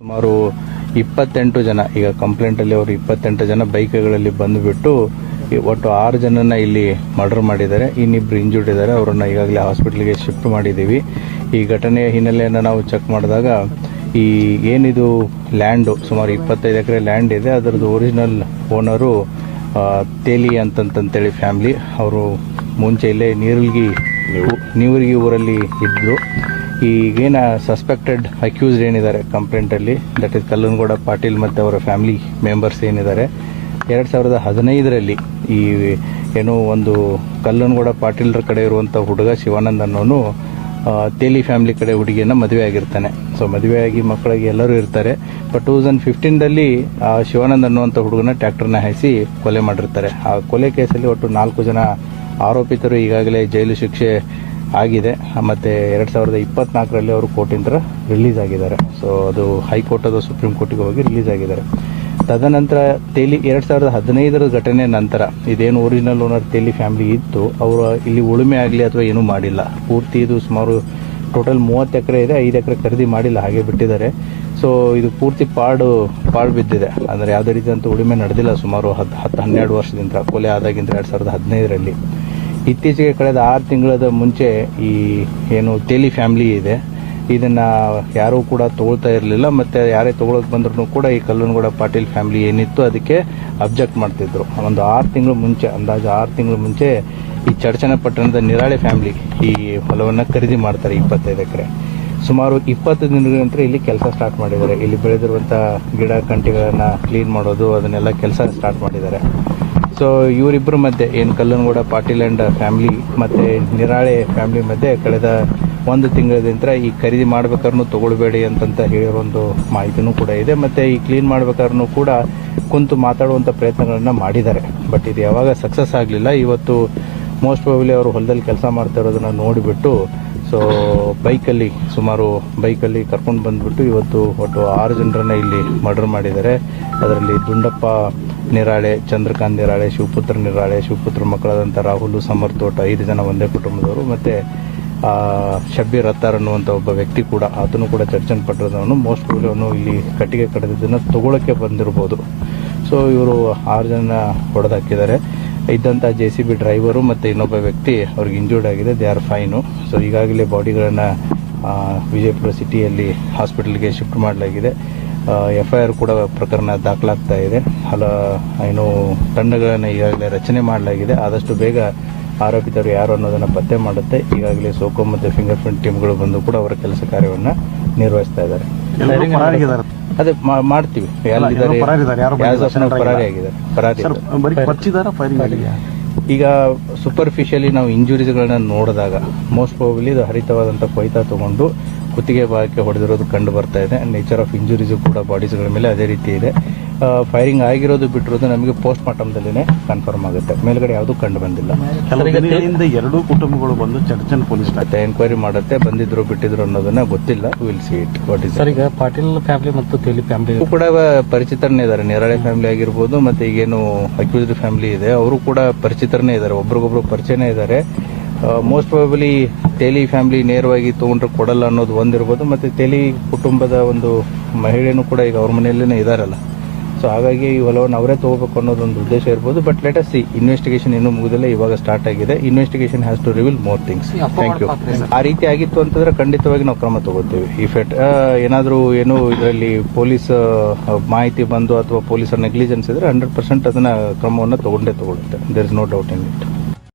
ಸುಮಾರು 28 ಜನ ಈಗ ಕಂಪ್ಲೇಂಟಲ್ಲಿ ಅವರು 28 ಜನ ಬೈಕ್ಗಳಲ್ಲಿ ಬಂದುಬಿಟ್ಟು ಒಟ್ಟು 6 ಜನನ ಇಲ್ಲಿ ಮರ್ಡರ್ ಮಾಡಿದ್ದಾರೆ. ಇನ್ನಿಬ್ರು ಇಂಜೂರ್ಡ್ ಇದ್ದಾರೆ. ಅವರನ್ನು ಈಗಾಗಲೇ ಹಾಸ್ಪಿಟ್ಲಿಗೆ ಶಿಫ್ಟ್ ಮಾಡಿದ್ದೀವಿ. ಈ ಘಟನೆಯ ಹಿನ್ನೆಲೆಯನ್ನು ನಾವು ಚೆಕ್ ಮಾಡಿದಾಗ ಈ ಏನಿದು ಲ್ಯಾಂಡು ಸುಮಾರು 25 ಎಕರೆ ಲ್ಯಾಂಡ್ ಇದೆ, ಅದರದ್ದು ಒರಿಜಿನಲ್ ಓನರು ತೇಲಿ ಅಂತಂತೇಳಿ ಫ್ಯಾಮ್ಲಿ. ಅವರು ಮುಂಚೆ ಇಲ್ಲೇ ನೀವರ್ಗಿ ಊರಲ್ಲಿ ಇದ್ದರು. ಈಗೇನ ಸಸ್ಪೆಕ್ಟೆಡ್ ಅಕ್ಯೂಸ್ಡ್ ಏನಿದ್ದಾರೆ ಕಂಪ್ಲೇಂಟಲ್ಲಿ, ದಟ್ ಇಸ್ ಕಲ್ಲನಗೌಡ ಪಾಟೀಲ್ ಮತ್ತು ಅವರ ಫ್ಯಾಮಿಲಿ ಮೆಂಬರ್ಸ್ ಏನಿದ್ದಾರೆ, 2015ರಲ್ಲಿ ಈ ಏನೋ ಒಂದು ಕಲ್ಲನಗೌಡ ಪಾಟೀಲ್ರ ಕಡೆ ಇರುವಂಥ ಹುಡುಗ ಶಿವಾನಂದ್ ಅನ್ನೋನು ತೇಲಿ ಫ್ಯಾಮಿಲಿ ಕಡೆ ಹುಡುಗಿಯನ್ನು ಮದುವೆ ಆಗಿರ್ತಾನೆ. ಸೊ ಮದುವೆಯಾಗಿ ಮಕ್ಕಳಿಗೆ ಎಲ್ಲರೂ ಇರ್ತಾರೆ. ಬಟ್ 2015ರಲ್ಲಿ ಶಿವಾನಂದ್ ಅನ್ನುವಂಥ ಹುಡುಗನ ಟ್ರ್ಯಾಕ್ಟರ್ನ ಹಾಯಿಸಿ ಕೊಲೆ ಮಾಡಿರ್ತಾರೆ. ಆ ಕೊಲೆ ಕೇಸಲ್ಲಿ ಒಟ್ಟು 4 ಜನ ಆರೋಪಿತರು ಈಗಾಗಲೇ ಜೈಲು ಶಿಕ್ಷೆ ಆಗಿದೆ. ಮತ್ತು 2024ರಲ್ಲಿ ಅವರು ಕೋರ್ಟಿಂದ ರಿಲೀಸ್ ಆಗಿದ್ದಾರೆ. ಸೊ ಅದು ಹೈಕೋರ್ಟ್ ಅದು ಸುಪ್ರೀಂ ಕೋರ್ಟಿಗೆ ಹೋಗಿ ರಿಲೀಸ್ ಆಗಿದ್ದಾರೆ. ತದನಂತರ ತೇಲಿ 2015ರ ಘಟನೆ ನಂತರ ಇದೇನು ಒರಿಜಿನಲ್ ಓನರ್ ತೇಲಿ ಫ್ಯಾಮಿಲಿ ಇತ್ತು, ಅವರು ಇಲ್ಲಿ ಉಳುಮೆ ಆಗಲಿ ಅಥವಾ ಏನೂ ಮಾಡಿಲ್ಲ. ಪೂರ್ತಿ ಇದು ಸುಮಾರು ಟೋಟಲ್ 30 ಎಕರೆ ಇದೆ, 5 ಎಕರೆ ಖರೀದಿ ಮಾಡಿಲ್ಲ, ಹಾಗೆ ಬಿಟ್ಟಿದ್ದಾರೆ. ಸೊ ಇದು ಪೂರ್ತಿ ಪಾಡು ಬಿದ್ದಿದೆ. ಅಂದರೆ ಯಾವುದೇ ರೀತಿಯಂಥ ಉಳುಮೆ ನಡೆದಿಲ್ಲ ಸುಮಾರು 10-12 ವರ್ಷದಿಂದ, ಕೊಲೆ ಆದಾಗಿಂದ 2015ರಲ್ಲಿ. ಇತ್ತೀಚೆಗೆ ಕಳೆದ 6 ತಿಂಗಳದ ಮುಂಚೆ ಈ ಏನು ತೇಲಿ ಫ್ಯಾಮಿಲಿ ಇದೆ, ಇದನ್ನು ಯಾರೂ ಕೂಡ ತೊಗೊಳ್ತಾ ಇರಲಿಲ್ಲ. ಮತ್ತು ಯಾರೇ ತೊಗೊಳಕ್ಕೆ ಬಂದ್ರೂ ಕೂಡ ಈ ಕಲ್ಲನಗೌಡ ಪಾಟೀಲ್ ಫ್ಯಾಮಿಲಿ ಏನಿತ್ತು ಅದಕ್ಕೆ ಅಬ್ಜೆಕ್ಟ್ ಮಾಡ್ತಿದ್ರು. ಒಂದು 6 ತಿಂಗಳು ಮುಂಚೆ, ಅಂದಾಜು 6 ತಿಂಗಳು ಮುಂಚೆ ಈ ಚಡಚನಪಟ್ಟಣದ ನಿರಾಳೆ ಫ್ಯಾಮಿಲಿ ಈ ಹೊಲವನ್ನು ಖರೀದಿ ಮಾಡ್ತಾರೆ 25 ಎಕರೆ. ಸುಮಾರು 20 ದಿನಗಳ ನಂತರ ಇಲ್ಲಿ ಕೆಲಸ ಸ್ಟಾರ್ಟ್ ಮಾಡಿದ್ದಾರೆ. ಇಲ್ಲಿ ಬೆಳೆದಿರುವಂಥ ಗಿಡ ಕಂಟಿಗಳನ್ನು ಕ್ಲೀನ್ ಮಾಡೋದು, ಅದನ್ನೆಲ್ಲ ಕೆಲಸ ಸ್ಟಾರ್ಟ್ ಮಾಡಿದ್ದಾರೆ. ಸೊ ಇವರಿಬ್ಬರ ಮಧ್ಯೆ ಏನು ಕಲ್ಲನಗೌಡ ಪಾಟೀಲ್ ಆ್ಯಂಡ್ ಫ್ಯಾಮಿಲಿ ಮತ್ತು ನಿರಾಳೆ ಫ್ಯಾಮಿಲಿ ಮಧ್ಯೆ ಕಳೆದ 1 ತಿಂಗಳ ನಂತರ ಈ ಖರೀದಿ ಮಾಡ್ಬೇಕಾದ್ರೂ ತೊಗೊಳ್ಬೇಡಿ ಅಂತಂತ ಹೇಳಿರೋ ಒಂದು ಮಾಹಿತಿನೂ ಕೂಡ ಇದೆ. ಮತ್ತು ಈ ಕ್ಲೀನ್ ಮಾಡ್ಬೇಕಾದ್ರೂ ಕೂಡ ಕುಂತು ಮಾತಾಡುವಂಥ ಪ್ರಯತ್ನಗಳನ್ನು ಮಾಡಿದ್ದಾರೆ. ಬಟ್ ಇದು ಯಾವಾಗ ಸಕ್ಸಸ್ ಆಗಲಿಲ್ಲ. ಇವತ್ತು ಮೋಸ್ಟ್ ಪ್ರಾಬಬ್ಲಿ ಅವರು ಹೊಲದಲ್ಲಿ ಕೆಲಸ ಮಾಡ್ತಾ ಇರೋದನ್ನು ನೋಡಿಬಿಟ್ಟು ಸೊ ಬೈಕಲ್ಲಿ ಕರ್ಕೊಂಡು ಬಂದುಬಿಟ್ಟು ಇವತ್ತು ಒಟ್ಟು 6 ಜನರನ್ನು ಇಲ್ಲಿ ಮರ್ಡರ್ ಮಾಡಿದ್ದಾರೆ. ಅದರಲ್ಲಿ ದುಂಡಪ್ಪ ನಿರಾಳೆ, ಚಂದ್ರಕಾಂತ್ ನಿರಾಳೆ, ಶಿವಪುತ್ರ ನಿರಾಳೆ, ಶಿವಪುತ್ರ ಮಕ್ಕಳಾದಂಥ ರಾಹುಲ್, ಸಮರ್ಥೋಟ 5 ಜನ ಒಂದೇ ಕುಟುಂಬದವರು. ಮತ್ತು ಶಬ್ಬೀರ್ ಅತ್ತಾರ್ ಅನ್ನುವಂಥ ಒಬ್ಬ ವ್ಯಕ್ತಿ ಕೂಡ, ಆತನು ಕೂಡ ಚಡಚನಪಟ್ಟಣದವನು. ಮೋಸ್ಟ್ ಪ್ರಾಬಬ್ಲಿ ಅವನು ಇಲ್ಲಿ ಕಟ್ಟಿಗೆ ಕಡಿದಿದ್ದನ್ನು ತೊಗೊಳಕ್ಕೆ ಬಂದಿರ್ಬೋದು. ಸೊ ಇವರು 6 ಜನ ಹೊಡೆದಾಕಿದ್ದಾರೆ. ಇದ್ದಂಥ JCB ಡ್ರೈವರು ಮತ್ತು ಇನ್ನೊಬ್ಬ ವ್ಯಕ್ತಿ ಅವ್ರಿಗೆ ಇಂಜೂರ್ಡ್ ಆಗಿದೆ. They are fine. ಸೊ ಈಗಾಗಲೇ ಬಾಡಿಗಳನ್ನು ವಿಜಯಪುರ ಸಿಟಿಯಲ್ಲಿ ಹಾಸ್ಪಿಟಲ್ಗೆ ಶಿಫ್ಟ್ ಮಾಡಲಾಗಿದೆ. FIR ಕೂಡ ಪ್ರಕರಣ ದಾಖಲಾಗ್ತಾ ಇದೆ. ಏನು ತಂಡಗಳನ್ನು ಈಗಾಗಲೇ ರಚನೆ ಮಾಡಲಾಗಿದೆ. ಆದಷ್ಟು ಬೇಗ ಆರೋಪಿತರು ಯಾರು ಅನ್ನೋದನ್ನು ಪತ್ತೆ ಮಾಡುತ್ತೆ. ಈಗಾಗಲೇ ಸೋಕೋ ಮತ್ತು ಫಿಂಗರ್ ಪ್ರಿಂಟ್ ಟೀಮ್ಗಳು ಬಂದು ಕೂಡ ಅವರ ಕೆಲಸ ಕಾರ್ಯವನ್ನು ನಿರ್ವಹಿಸ್ತಾ ಇದ್ದಾರೆ. ಅದೇ ಮಾಡ್ತೀವಿ. ಈಗ ಸೂಪರ್ಫಿಷಿಯಲಿ ನಾವು ಇಂಜುರೀಸ್ಗಳನ್ನ ನೋಡಿದಾಗ ಮೋಸ್ಟ್ ಪ್ರಾಬಬ್ಲಿ ಇದು ಹರಿತವಾದಂಥ ಕೊಯ್ತಾ ತಗೊಂಡು ಕುತ್ತಿಗೆ ಭಾಗಕ್ಕೆ ಹೊಡೆದಿರೋದು ಕಂಡು ಬರ್ತಾ ಇದೆ. ನೇಚರ್ ಆಫ್ ಇಂಜುರೀಸು ಕೂಡ ಬಾಡೀಸ್ಗಳ ಮೇಲೆ ಅದೇ ರೀತಿ ಇದೆ. ಫೈರಿಂಗ್ ಆಗಿರೋದು ಬಿಟ್ಟಿರೋದು ನಮಗೆ ಪೋಸ್ಟ್ ಮಾರ್ಟಮ್ದಲ್ಲೇ ಕನ್ಫರ್ಮ್ ಆಗುತ್ತೆ. ಮೇಲ್ಗಡೆ ಯಾವುದೂ ಕಂಡು ಬಂದಿಲ್ಲ. ಎರಡೂ ಕುಟುಂಬಗಳು ಬಂದು ಚಡಚನ್ ಪೊಲೀಸ್ ಎನ್ಕ್ವೈರಿ ಮಾಡುತ್ತೆ. ಬಂದಿದ್ರು ಬಿಟ್ಟಿದ್ರು ಅನ್ನೋದನ್ನ ಗೊತ್ತಿಲ್ಲ. Will see it what is. ಈಗ ಪಾಟೀಲ್ ಫ್ಯಾಮಿಲಿ ಮತ್ತು ತೇಲಿ ಫ್ಯಾಮಿಲಿ ಕೂಡ ಪರಿಚಿತರನ್ನೇ ಇದ್ದಾರೆ. ನಿರಾಳೆ ಫ್ಯಾಮಿಲಿ ಆಗಿರ್ಬೋದು ಮತ್ತು ಈಗೇನು ಅಕ್ಯೂಸ್ಡ್ ಫ್ಯಾಮಿಲಿ ಇದೆ ಅವರು ಕೂಡ ಪರಿಚಿತರನ್ನೇ ಇದ್ದಾರೆ. ಒಬ್ರಿಗೊಬ್ರು ಪರಿಚಯನೇ ಇದ್ದಾರೆ. ಮೋಸ್ಟ್ ಪ್ರಾಬಬ್ಲಿ ತೇಲಿ ಫ್ಯಾಮಿಲಿ ನೇರವಾಗಿ ತೊಗೊಂಡ್ರೆ ಕೊಡಲ್ಲ ಅನ್ನೋದು ಒಂದಿರ್ಬೋದು. ಮತ್ತು ತೇಲಿ ಕುಟುಂಬದ ಒಂದು ಮಹಿಳೆನೂ ಕೂಡ ಈಗ ಅವ್ರ ಮನೆಯಲ್ಲೇ ಇದ್ದಾರಲ್ಲ. ಸೊ ಹಾಗಾಗಿ ಈ ಹೊಲವನ್ನು ಅವರೇ ತಗೋಬೇಕು ಅನ್ನೋದೊಂದು ಉದ್ದೇಶ ಇರ್ಬೋದು. But let us see. Investigation ಇನ್ನೂ ಮುಗಿದಿಲ್ಲ, ಇವಾಗ ಸ್ಟಾರ್ಟ್ ಆಗಿದೆ. Investigation has to reveal more things. Thank you. ಆ ರೀತಿ ಆಗಿತ್ತು ಅಂತಂದ್ರೆ ಖಂಡಿತವಾಗಿ ನಾವು ಕ್ರಮ ತಗೋತೀವಿ. ಇಫ್ ಏನಾದರೂ ಏನು ಇದರಲ್ಲಿ ಪೊಲೀಸ್ ಮಾಹಿತಿ ಬಂದು ಅಥವಾ ಪೊಲೀಸರ ನೆಗ್ಲಿಜೆನ್ಸ್ ಇದ್ರೆ 100% ಅದನ್ನ ಕ್ರಮವನ್ನು ತಗೊಳ್ಳುತ್ತೆ. There is no doubt in it.